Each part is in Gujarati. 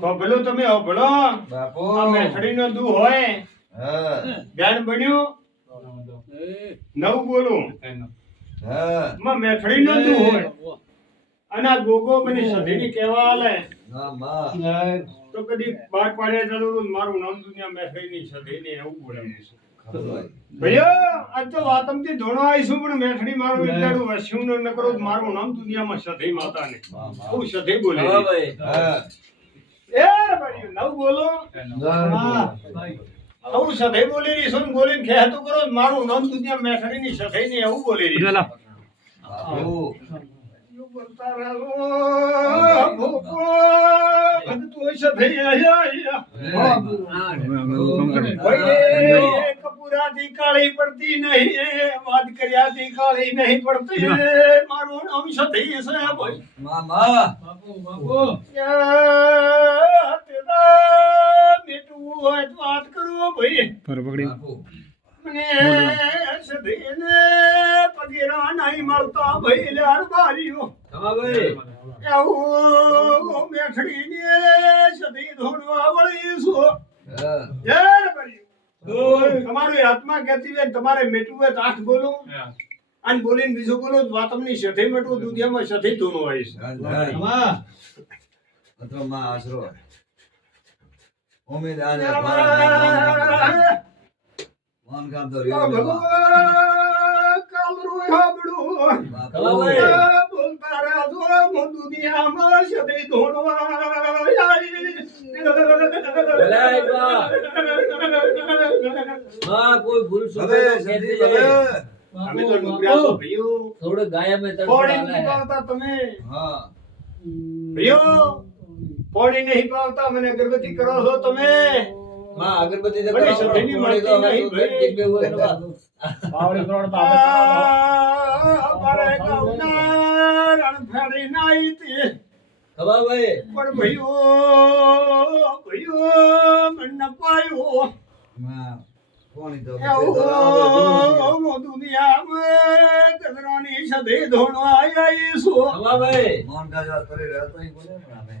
ભલો તમે ભલો બાપુ આ મેથડીનો દુ હોય હા જ્ઞાન બન્યું નવું બોલું હા માં મેથડીનો દુ હોય અને આ ગોગો બની સધીની કહેવા આલે ના માં તો કદી બાર પાડ્યા ચાલુ મારું નામ દુનિયા મેથડીની સધીની એવું બોલાવું છું ભૈયા આજ તો વાતમથી ધોણો આવીશું પણ મેથડી મારું વિચારું વસ્યું ન કરો મારું નામ દુનિયામાં સધી માતાને હું સધી બોલે હા એ ભાઈ નવ બોલો હું સધી બોલી રહી છું બોલીને કહેતું કરો મારું નામ દુનિયા મેથડીની સધીની એવું બોલી રહી બાપુ બોલતા રહો ભોપો ભગતો સધી આયા કપૂરાથી કાળી પડતી નહીં વાત કર્યાથી કાળી નહીં પડતી મારું નામ સધી છે ભાઈ મામા બેટું હોય તો વાત કરો ભાઈ બાપુ મને સધીને પગેરા નહીં મળતા ભાઈ લાર બારીઓ એવું મેઠડીને સધી ધોણવા વળી છું યાર ભાઈ તમારું આત્મા કહેતી હોય તમારે મેટવું હોય તો આઠ બોલો અને બોલીને બીજું બોલો વાતમની સધી મેટવું દુનિયામાં સધી ધોણું આવીશ અથવા માં આશરો ઉમેદ આને મન કામ તો રહ્યો કાલરું હાબડું બોલતા રાજો મો દુનિયામાં સધી ધોણવા કોઈ ભૂલ હવે સધી હવે અમે તો ડુબર્યા છો ભઈઓ થોડો ગાયા में પોણી નહીં પાવતા તમે હા ભઈઓ પોણી નહીં પાવતા મને અગરબત્તી કરો છો તમે માં અગરબત્તી તો બડી સધીની મળતી નહીં ભાઈ અમારે ગાઉના રણફેડી નાઈ તે ખબર ભાઈ પણ ભઈઓ મન પાયો માં કોની તો એવું દુનિયામાં કદરાની સધી ધોણવા આવીશું ખબર ભાઈ મન કા વાત કરી રહ્યો તો ઈ બોલે ને અમે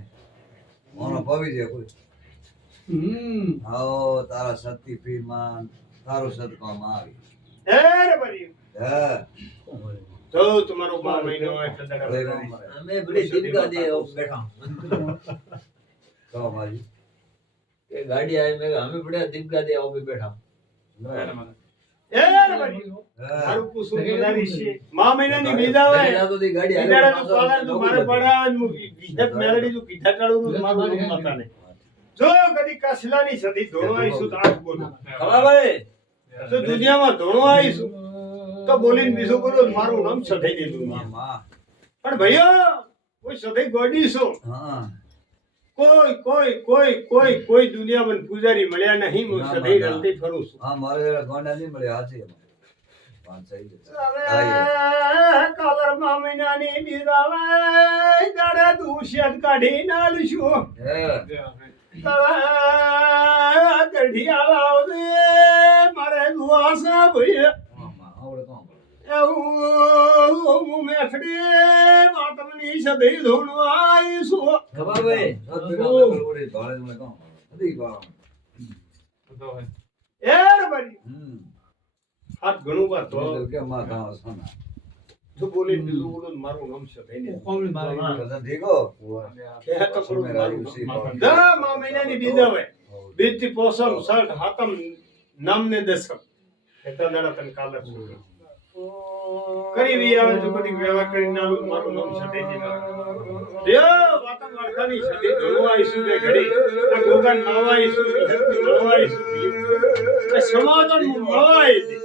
મોનો પવી છે કોઈ આવો તારા સતી પીર માં તારો સદકામાં આવી એ રે બરી હા તો તમારો 12 મહિનો હોય સદકા અમે બડી દીપકા દે બેઠા તો મારી એ ગાડી આવી મેં અમે બડે દીપકા દે ઓબે બેઠા એ રે બરી મારું પૂછું બોલાવી છે મા મહિનાની બીજા હોય તો દી ગાડી બીજાડા તો પાલા તો મારે પડાવ મુ વિજત મેલડી જો કીધા ટાળું મારું નામ મતાને જો કદી કસલાની સધી ધોણવા આવીશું તો આઠ બોલો ખબર ભાઈ તો દુનિયામાં ધોણવા આવીશું તો બોલીને બીજું બોલો મારું નામ સધી દીધું માં પણ ભૈયો કોઈ સધી ગોડી છો હા કોઈ દુનિયામાં પૂજારી મળ્યા નહીં હું સધી રલતી ફરું છું હા મારે જરા ગોંડા નહીં મળે હાચી વાત સહી છે કલર માં મહિનાની બીજાવે દાડે દુષ્યત કાઢી નાલશું હે ગઢિયા લાવજે મારે દુઆસા ભઈ માં આવડે કોણ એવું હું મેથડી વાતમની સધી ધોણવા આવીશું ખબર ભાઈ ઓડે ભાળે મને કોણ અધી કોણ એ રે બરી હાથ ઘણું વાત તો કે માં ગાવ સોના જો બોલીને બીજું બોલો મારું નામ સધી ને કદા દેખો કે તો કરું મારું દા મા મહિનાની બીજા હોય બીજથી પોસમ સટ હાતમ નામને દસમ એટલા દાડા તને કાલે કરી વી આવે તો કદી વ્યવહાર કરી નાલું મારું નામ સધી ને દેવ વાતમ વાળખાની સધી ધોળવા આવીશું બે ઘડી આ ગોગાન માવા આવીશું ધોળવા આવીશું આ સમાધાન મળવા આવી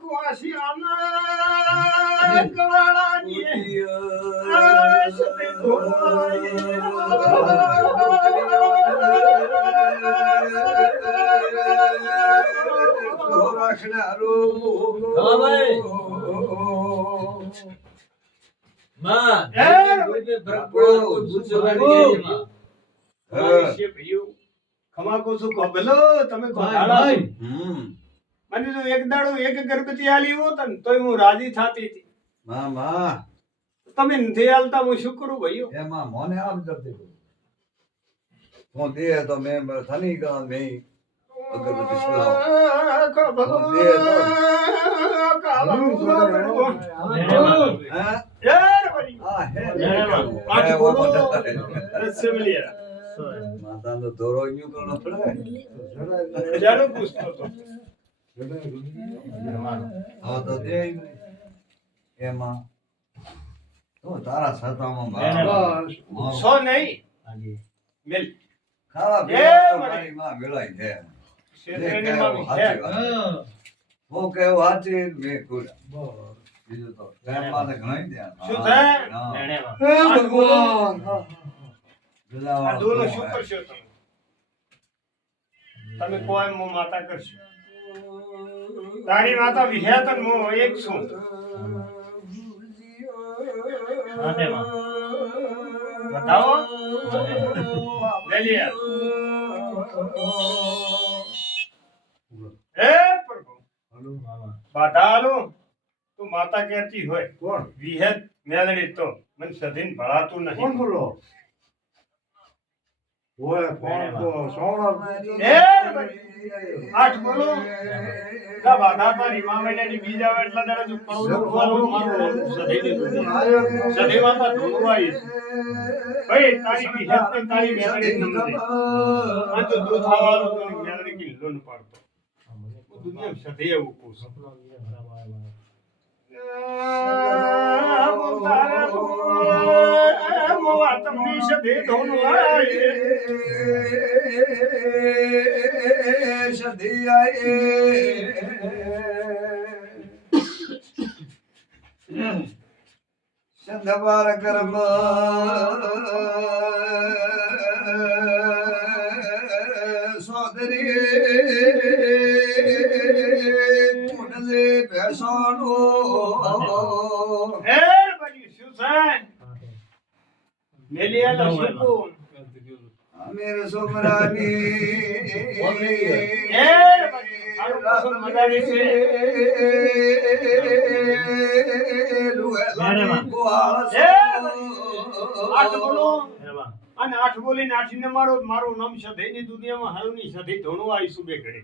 કુવાસી આના ગવાળાની સધી માં કોઈ पे फर्क पड़ो कोई भूल से गाड़ी में છે ભઈઓ ખમા કો છું ભલો તમે કોડાળા મને જો એક દાડો એક અગરબત્તી આલી હોત ને તોય હું રાજી થાતી હતી માં તમે નથી હાલતા હું શું કરું ભાઈઓ એમાં મને આમ જતી કરું હું દે તો મેં થની ગા મેં અગરબત્તી સલાવ હા હે માતાનો દોરો ન્યુ કરનો પડે હા તો દે એમાં તો તારા સતામાં સો નહીં મિલ ખાવા એ પીવા મારી. મારી માં મેળાઈ છે શેતરેની માં વિશે. હું કેવું હાચી મેં કુડા બીજું તો ઘરમાં તો ઘણાય ત્યાં શું છે? આ દોનો શું કરશો તમે તમે કોઈ મો માતા કરશો તારી માતા વિહ્યાતન મો એક છું બતાવો લેલિયા હે પ્રભુ બાધાલો તું માતા કહેતી હોય કોણ વિહેત મેલડી તો મને સધીન ભળાતું કોણ નહીં બોલો ઓય કોણ તો સોળા એ આઠ બોલો જા બાધા તારી માં મહિનાની બીજ આવે એટલા દાડા તું કરોડો ખોવાનું મારું સધીની દુનિયા સધી માતા ધોવાઈ ભાઈ તારી વિહેત ને તારી મેલડી નમદે આ તો દૂધ આવાળું તો મેલડી કી લોન પાડતો હું દુનિયા સધી એવું કહું છું સંધવાર કર્મ સોદરી કુંડલે બેસોનો મેરે અને આઠ બોલીને આઠીને મારું નામ સધઈની દુનિયામાં હારુની સધી ધોણવા આવી સુબે ઘડે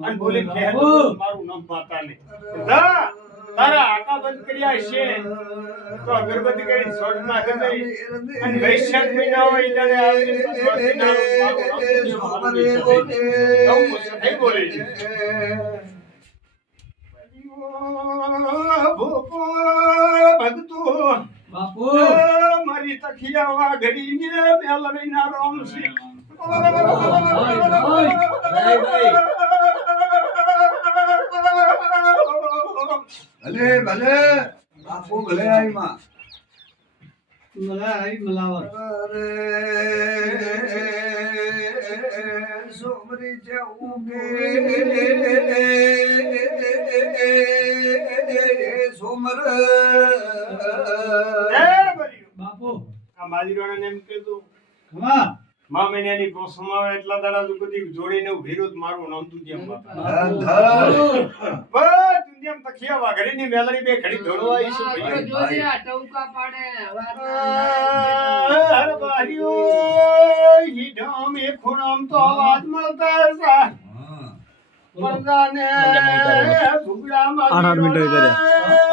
અને બોલીને કહે તો મારું નામ માતા ને જા તારા આકા બંધ કર્યા છે તો અગરબત્તી કરીને શોટ ના કરી અને વૈશાખ મહિના હોય ત્યારે આવીને ભગવતી નાનું મારું નામ દુનિયામાં હારુની સધી એવું સધી બોલે છે ભગતો બાપુ મારી તખિયા વાઘડી ને મેલડી ના રામ છે ભલે ભલે બાપુ ભલે આઈ માં અરે સોમરી છે ઉગે સોમર બાપુ આ માજીરાણાને એમ કીધું હા મા મહિનાની પોસમ આવે એટલા દાડા તો બધી જોડીને વિરોધ મારું નામ દુનિયા માતા બસ દુનિયા તખિયા વાઘડીની મેલડી બે ઘડી ધોળવા આવી છે ભાઈ હર બારીઓ હીડામ એ ખૂણામ તો અવાજ મળતા હશે પરદાને ભૂગડા માં 8 મિનિટ કરે